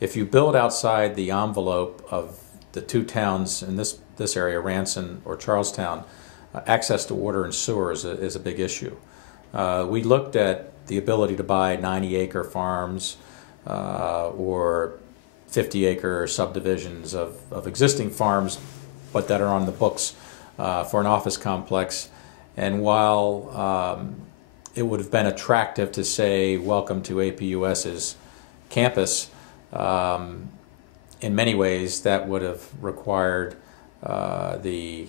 if you build outside the envelope of the two towns in this area, Ranson or Charlestown, access to water and sewer is a big issue. We looked at the ability to buy 90-acre farms or 50-acre subdivisions of existing farms, but that are on the books for an office complex. And while it would have been attractive to say, welcome to APUS's campus, in many ways that would have required the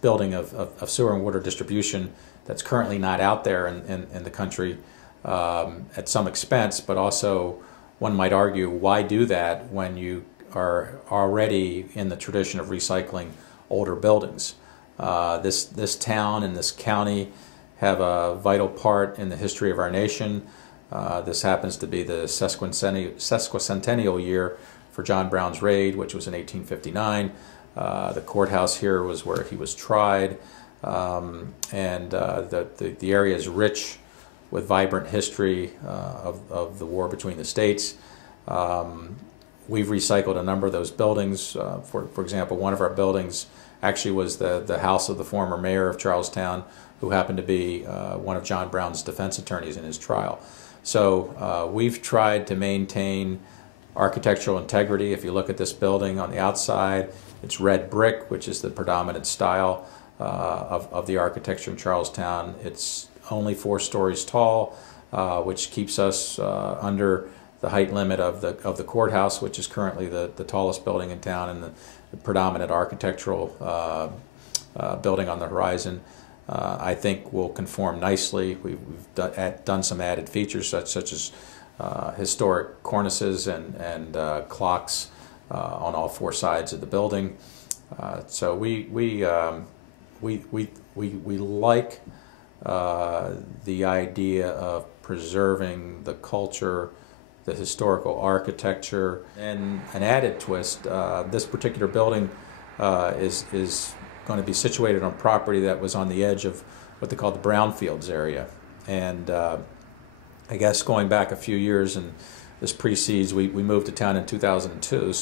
building of sewer and water distribution that's currently not out there in the country at some expense, but also one might argue, why do that when you are already in the tradition of recycling older buildings? This town and this county have a vital part in the history of our nation. This happens to be the sesquicentennial year for John Brown's raid, which was in 1859. The courthouse here was where he was tried, and the area is rich with vibrant history of the war between the states. We've recycled a number of those buildings. For example, one of our buildings actually was the house of the former mayor of Charlestown, who happened to be one of John Brown's defense attorneys in his trial. So we've tried to maintain architectural integrity. If you look at this building on the outside, it's red brick, which is the predominant style of the architecture in Charlestown. It's only 4 stories tall, which keeps us under the height limit of the courthouse, which is currently the tallest building in town and the predominant architectural building on the horizon. I think will conform nicely. We've done some added features such as historic cornices and clocks on all 4 sides of the building. So we like the idea of preserving the culture, the historical architecture, and an added twist. This particular building is going to be situated on property that was on the edge of what they call the brownfields area. And I guess going back a few years, and this precedes, we moved to town in 2002,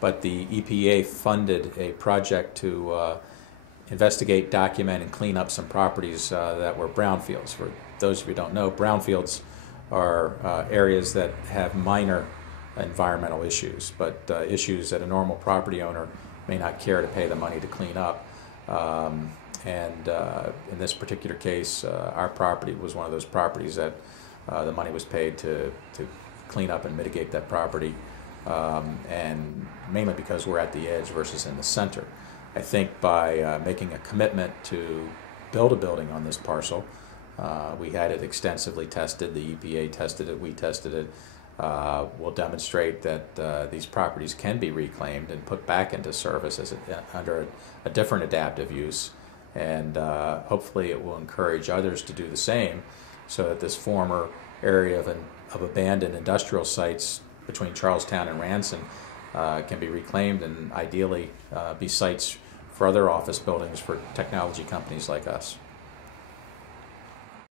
but the EPA funded a project to investigate, document, and clean up some properties that were brownfields. For those of you who don't know, brownfields are areas that have minor environmental issues, but issues that a normal property owner may not care to pay the money to clean up. In this particular case, our property was one of those properties that the money was paid to clean up and mitigate that property, and mainly because we're at the edge versus in the center. I think by making a commitment to build a building on this parcel, we had it extensively tested, the EPA tested it, we tested it, will demonstrate that these properties can be reclaimed and put back into service under a different adaptive use, and hopefully it will encourage others to do the same, so that this former area of abandoned industrial sites between Charlestown and Ranson can be reclaimed and ideally be sites for other office buildings for technology companies like us.